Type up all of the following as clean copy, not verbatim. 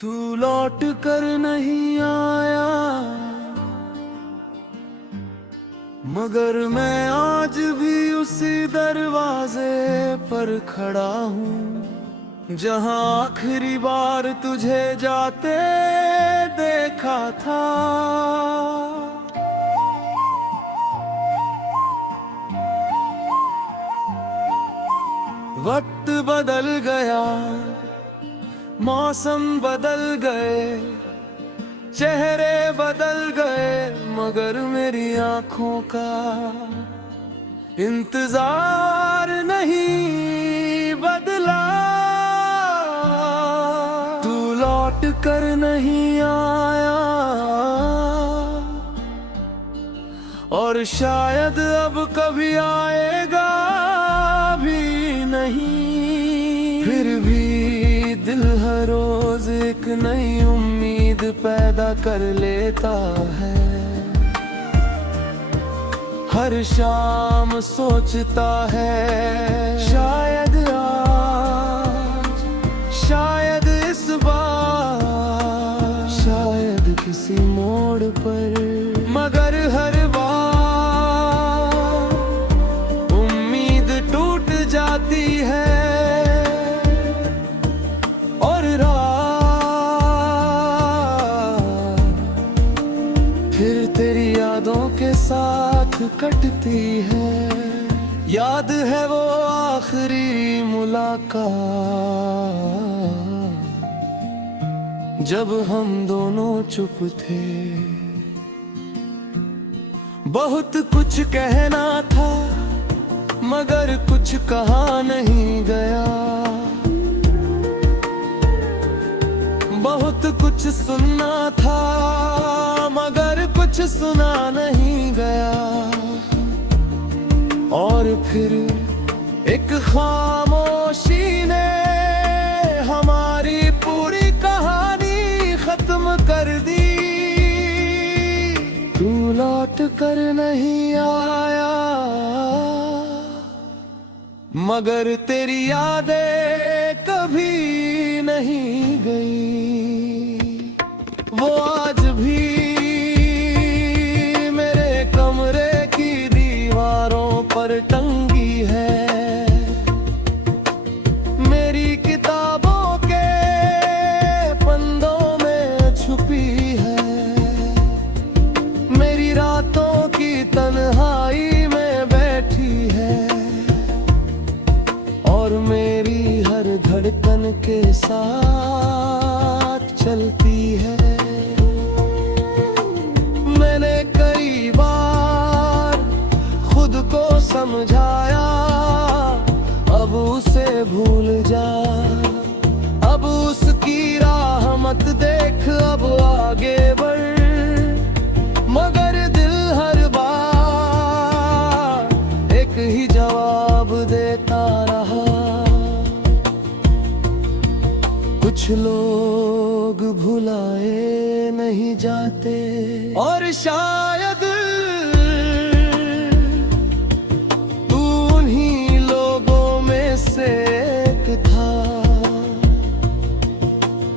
तू लौट कर नहीं आया, मगर मैं आज भी उसी दरवाजे पर खड़ा हूँ जहाँ आखिरी बार तुझे जाते देखा था। वक्त बदल गया, मौसम बदल गए, चेहरे बदल गए, मगर मेरी आंखों का इंतजार नहीं बदला। तू लौट कर नहीं आया और शायद अब कभी आएगा भी नहीं। फिर भी दिल हर रोज एक नई उम्मीद पैदा कर लेता है। हर शाम सोचता है शायद आज, शायद इस बार, शायद किसी मोड़ पर, मगर हर बार उम्मीद टूट जाती है और फिर तेरी यादों के साथ कटती है। याद है वो आखिरी मुलाकात जब हम दोनों चुप थे। बहुत कुछ कहना था मगर कुछ कहा नहीं गया। बहुत कुछ सुनना था मगर कुछ सुना नहीं गया। और फिर एक खामोशी ने हमारी पूरी कहानी खत्म कर दी। तू लौट कर नहीं आया मगर तेरी यादें कभी नहीं गई। वो आज भी मेरे कमरे की दीवारों पर टंगी है। मेरी किताबों के पन्नों में छुपी है। मेरी रातों की तन्हाई में बैठी है और मेरी हर धड़कन के साथ चलती है। मैंने कई बार खुद को समझाया अब उसे भूल जा, अब उसकी राह मत देख, अब आगे बढ़। मगर दिल हर बार एक ही जवाब देता रहा। कुछ लोग भुलाए नहीं जाते और शायद तू उन्हीं लोगों में से एक था।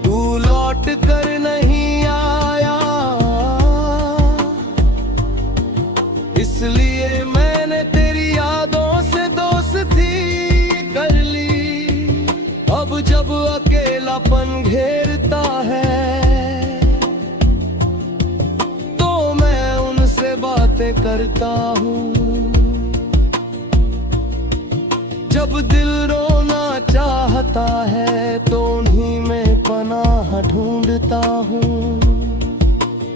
तू लौट कर नहीं आया इसलिए मैंने तेरी यादों से दोस्ती कर ली। अब जब अकेलापन घेरता है तो मैं उनसे बातें करता हूँ। जब दिल रोना चाहता है तो उन्हीं में पनाह ढूंढता हूँ।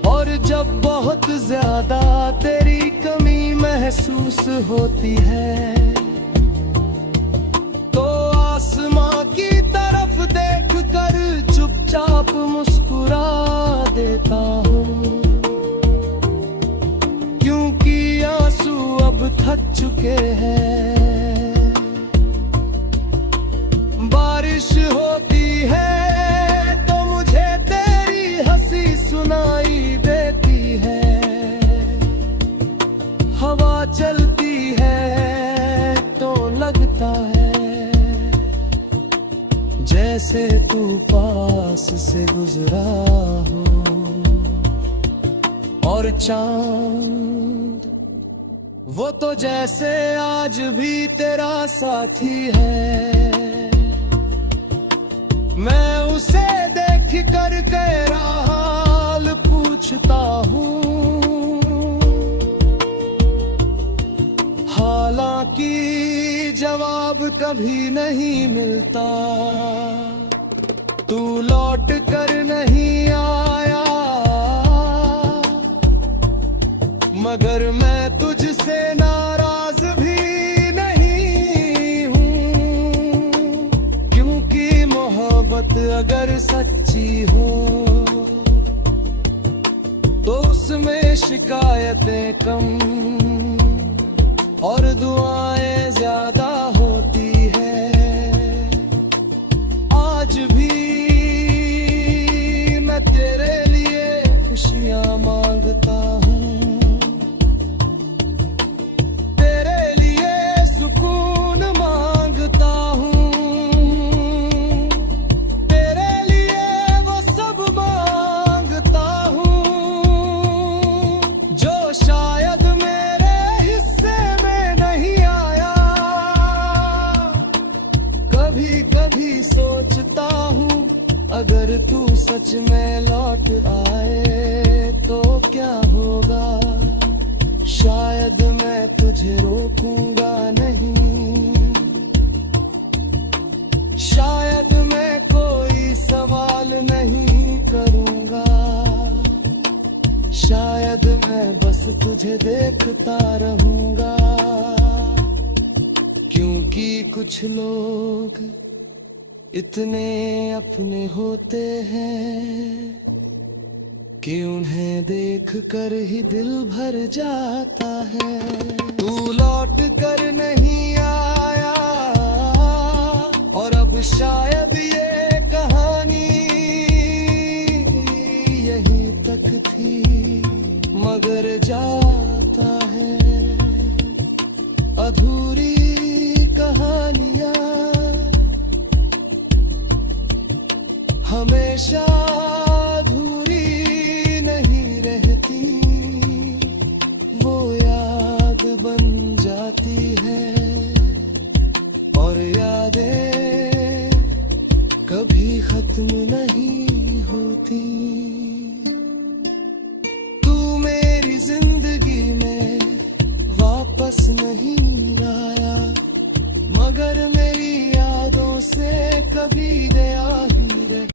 और जब बहुत ज्यादा तेरी कमी महसूस होती है तो आसमां की तरफ देख कर चुपचाप मुस्कुरा देता हूँ। क्योंकि आंसू अब थक चुके हैं। बारिश होती है तो मुझे तेरी हंसी सुनाई देती है। हवा चलती है जैसे तू पास से गुजरा हो और चांद वो तो जैसे आज भी तेरा साथी है। मैं उसे देख कर तेरा हाल पूछता हूँ, हालांकि जवाब कभी नहीं मिलता। तू लौट कर नहीं आया, मगर मैं तुझसे नाराज भी नहीं हूँ, क्योंकि मोहब्बत अगर सच्ची हो तो उसमें शिकायतें कम और दुआएं ज्यादा होती है। आज भी मैं तेरे लिए खुशियां मांगता हूँ, तेरे लिए सुकून मांगता हूँ, तेरे लिए वो सब मांगता हूँ जो शायद मेरे हिस्से में नहीं आया। कभी कभी सोचता हूँ अगर तू सच में लौट आए तो क्या होगा। शायद मैं तुझे रोकूंगा नहीं, शायद मैं कोई सवाल नहीं करूंगा, शायद मैं बस तुझे देखता रहूंगा। क्योंकि कुछ लोग इतने अपने होते हैं कि उन्हें देख कर ही दिल भर जाता है। तू लौट कर नहीं आया और अब शायद ये कहानी यहीं तक थी, मगर जाता है अधूरी कहानियां हमेशा अधूरी नहीं रहती, वो याद बन जाती है और यादें कभी खत्म नहीं होती। तू मेरी जिंदगी में वापस नहीं आया, मगर मेरी यादों से कभी गया ही नहीं।